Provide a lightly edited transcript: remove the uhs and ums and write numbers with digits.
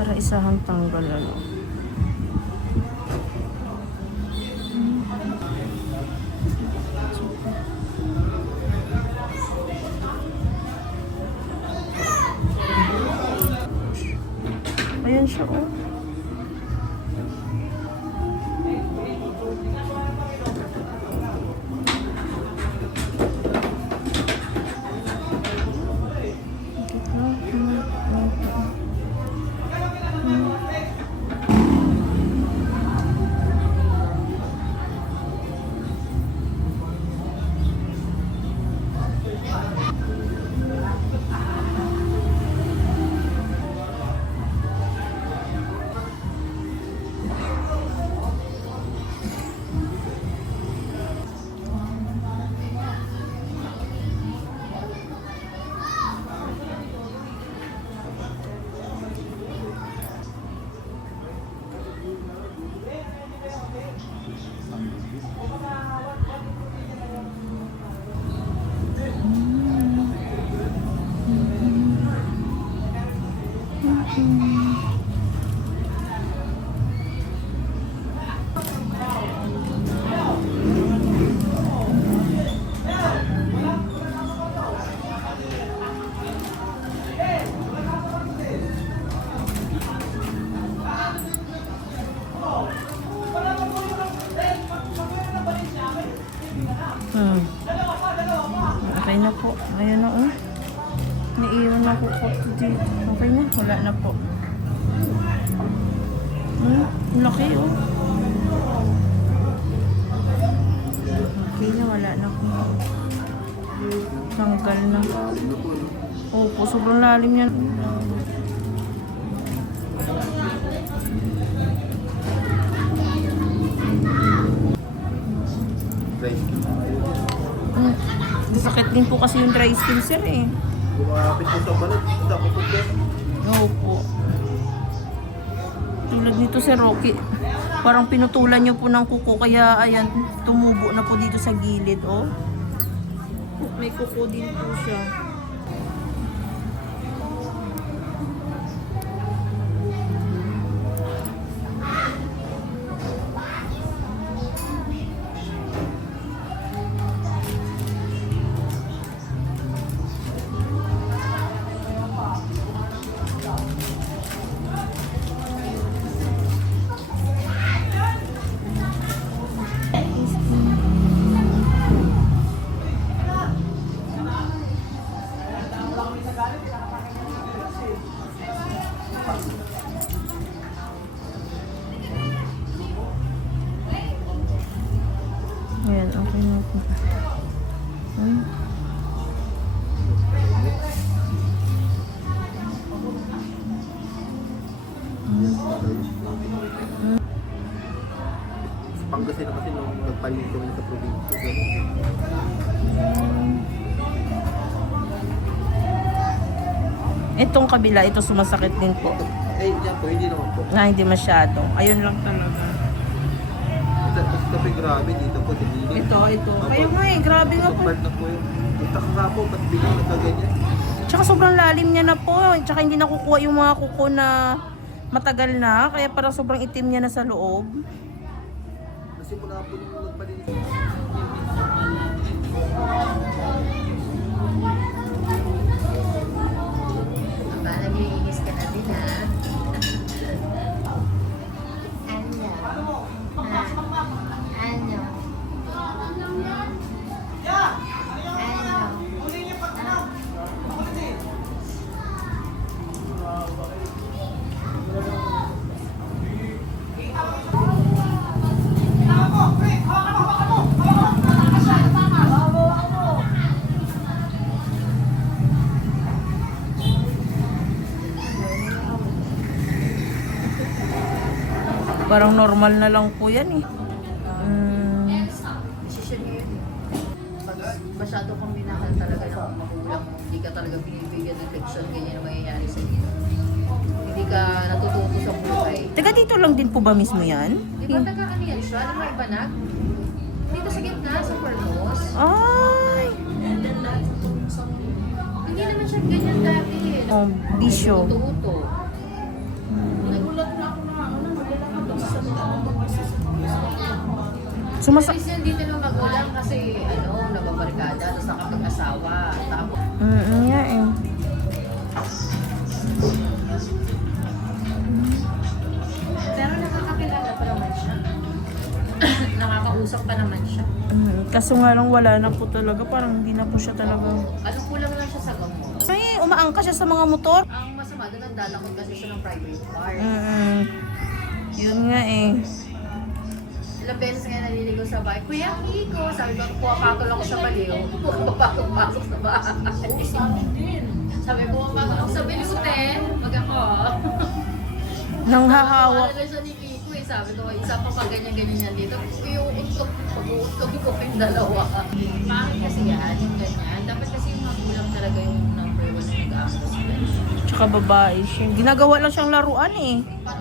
Para isahang tanggal ano. Ayan siya oh. Okay na po. Ayan na oh. Naiiwan na po po dito. Okay na. Wala na po. Laki oh. Okay na. Wala na po. Tanggal na. Opo. Sobrang lalim yan. Sakit din po kasi yung dry skin sir eh. Lumapit po sa balat, dapat po po. Opo. Tulad nito si Rocky. Parang pinutulan niyo po ng kuko kaya ayan, tumubo na po dito sa gilid oh. May kuko din po siya. Ayan, okay na po. Pangasinan kasi nung nagpalit kami sa probinsya. Itong kabila, ito sumasakit din po. Eh, yan po, hindi naman po. Na hindi masyado. Ayun lang talaga. Kasi grabe dito po sa gilid. Ito. Kayo nga eh, grabe nga po. Part na po yun. Punta ka nga po, ba't biglang nagkaganyan? Tsaka sobrang lalim niya na po. Tsaka hindi nakukuha yung mga kuko na matagal na. Kaya parang sobrang itim niya na sa loob. Kasi mula po nung nagpalinis. Aba, naglilinis ka na din ha. Parang normal na lang po yan eh. Decision niyo yun. Pag masyado kang minahal talaga ng magulang mo, hindi ka talaga binibigyan ng affection, ganyan ang mangyayari sa iyo. Hindi ka natututo sa buhay. Taga dito lang din po ba mismo yan? Di ba taga ano yan siya? Ano may ibanag? Dito sa gitna, sa Formos. Ay! Hindi naman siya ganyan dati eh. Oh, bisyo. Uto-uto. Sumasa... Kasi dito ng magulang kasi nababarkada, tapos nakapag-asawa. Tapos, nga eh. pero nakakakilala pa naman siya. Nakakausap pa naman siya. Kaso nga lang wala na po talaga. Parang hindi na po siya talaga. Anong kulang lang siya sa gamot? Ay, umaangka siya sa mga motor. Ang masama doon, ang dalakot kasi siya ng private car. Yun nga eh. Ilang beses nga naliligaw sa bahay, Kuya Kiko, sabi ko, pumapatol ako sa baliw. Pumapatol-pasok sa bahay. Sabi ko, pumapatol ako sa biluten. Pag ako, Nang hahawak. Wala siya ni Kiko eh. Sabi ko, isa pa pa ganyan-ganyan yan dito. Yung utok, pag-uutok ko yung dalawa. Bakit kasi yan, yung ganyan? Dapat kasi yung magulang talaga yung number one na nag-aamos. Tsaka babae siya. Ginagawa lang siyang laruan eh. Para